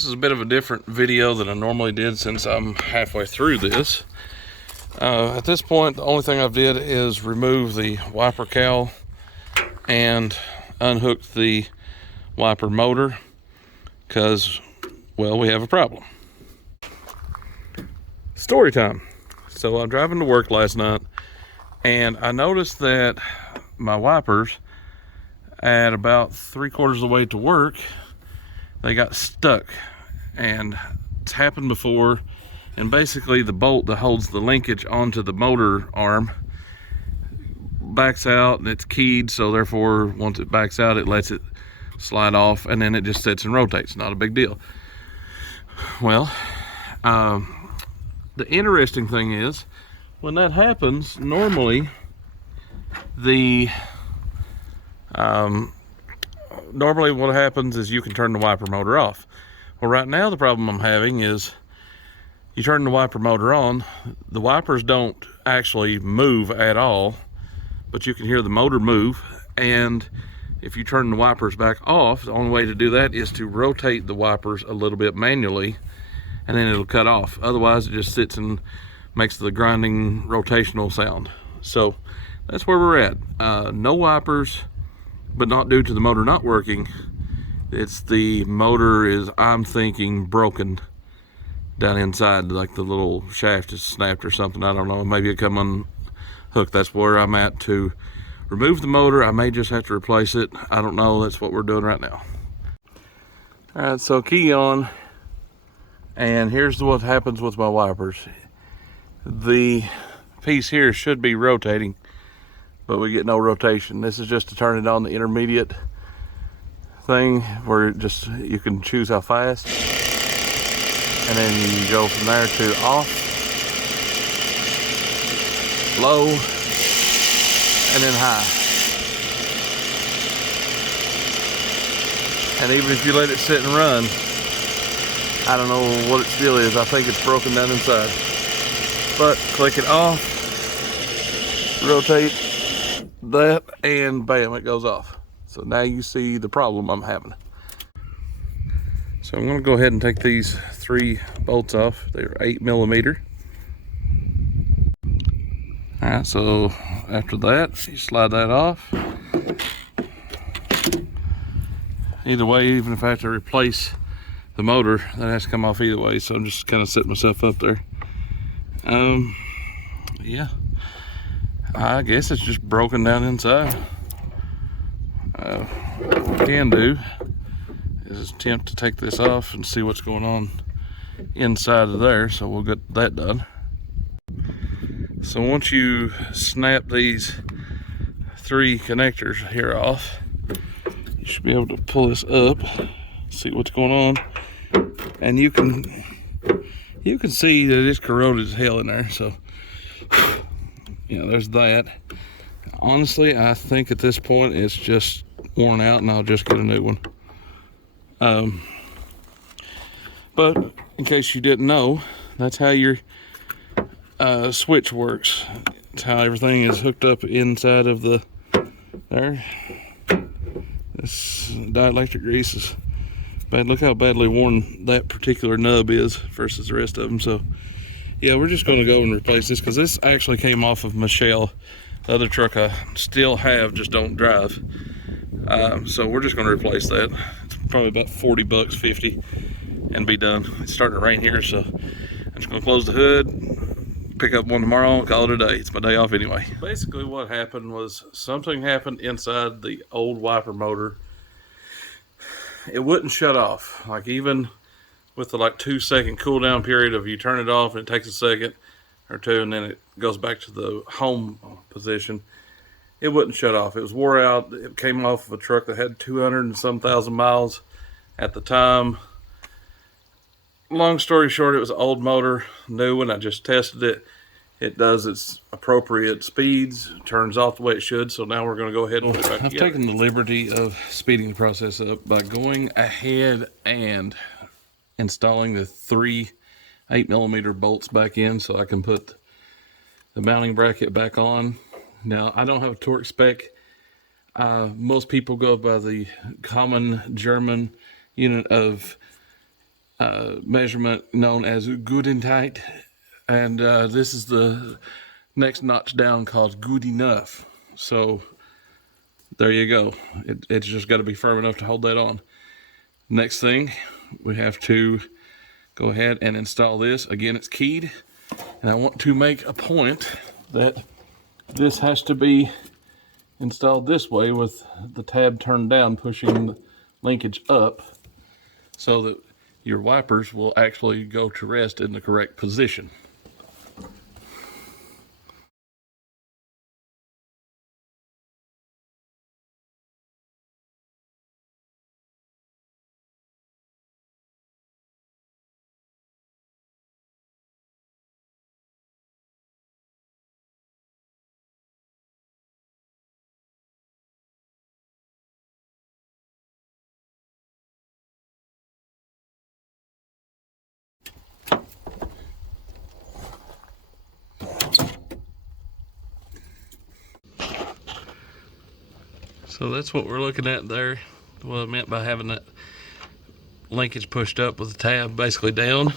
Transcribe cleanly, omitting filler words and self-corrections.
This is a bit of a different video than I normally did since I'm halfway through this. At this point, the only thing I've did is remove the wiper cowl and unhook the wiper motor because, well, we have a problem. Story time. So I'm driving to work last night and I noticed that my wipers at about 3/4 of the way to work, they got stuck, and it's happened before. And basically the bolt that holds the linkage onto the motor arm backs out and it's keyed, so therefore once it backs out it lets it slide off and then it just sits and rotates. Not a big deal. Well, the interesting thing is when that happens, normally normally what happens is you can turn the wiper motor off. Well, right now the problem I'm having is you turn the wiper motor on, the wipers don't actually move at all, but you can hear the motor move. And if you turn the wipers back off, the only way to do that is to rotate the wipers a little bit manually, and then it'll cut off. Otherwise it just sits and makes the grinding rotational sound. So that's where we're at. No wipers, but not due to the motor not working. It's the motor is, I'm thinking, broken down inside, like the little shaft is snapped or something. I don't know, maybe it come unhooked. That's where I'm at to remove the motor. I may just have to replace it. I don't know. That's what we're doing right now. All right, so key on, and here's what happens with my wipers. The piece here should be rotating, but we get no rotation. This is just to turn it on the intermediate thing where it just, you can choose how fast, and then you go from there to off, low, and then high. And even if you let it sit and run, I don't know what its deal is. I think it's broken down inside. But click it off, rotate that, and bam, it goes off. So now you see the problem I'm having. So I'm gonna go ahead and take these 3 bolts off. They're 8mm. All right, so after that, you slide that off. Either way, even if I have to replace the motor, that has to come off either way. So I'm just kind of setting myself up there. Yeah, I guess it's just broken down inside. What we can do is attempt to take this off and see what's going on inside of there. So we'll get that done. So once you snap these 3 connectors here off, you should be able to pull this up, see what's going on, and you can see that it's corroded as hell in there. So there's that. Honestly, I think at this point it's just worn out and I'll just get a new one. But in case you didn't know, that's how your switch works. It's how everything is hooked up inside of the there. This dielectric grease is bad. Look how badly worn that particular nub is versus the rest of them. So yeah, we're just going to go and replace this because this actually came off of Michelle, the other truck I still have, just don't drive. So we're just going to replace that. It's probably about $40, 50, and be done. It's starting to rain here, so I'm just going to close the hood, pick up one tomorrow, and call it a day. It's my day off anyway. Basically what happened was something happened inside the old wiper motor. It wouldn't shut off. Like, even with the 2-second cool down period of you turn it off and it takes a second or two and then it goes back to the home position, it wouldn't shut off. It was wore out. It came off of a truck that had 200 and some thousand miles at the time. Long story short, it was an old motor, new one. I just tested it. It does its appropriate speeds, turns off the way it should. So now we're going to go ahead and put it back together. I've taken the liberty of speeding the process up by going ahead and installing the 3 8mm bolts back in so I can put the mounting bracket back on. Now, I don't have a torque spec. Most people go by the common German unit of measurement known as good and tight, and this is the next notch down called good enough. So there you go. It's just got to be firm enough to hold that on. Next thing, we have to go ahead and install this. Again, it's keyed, and I want to make a point that this has to be installed this way with the tab turned down, pushing the linkage up so that your wipers will actually go to rest in the correct position. So that's what we're looking at there. What I meant by having that linkage pushed up with the tab basically down.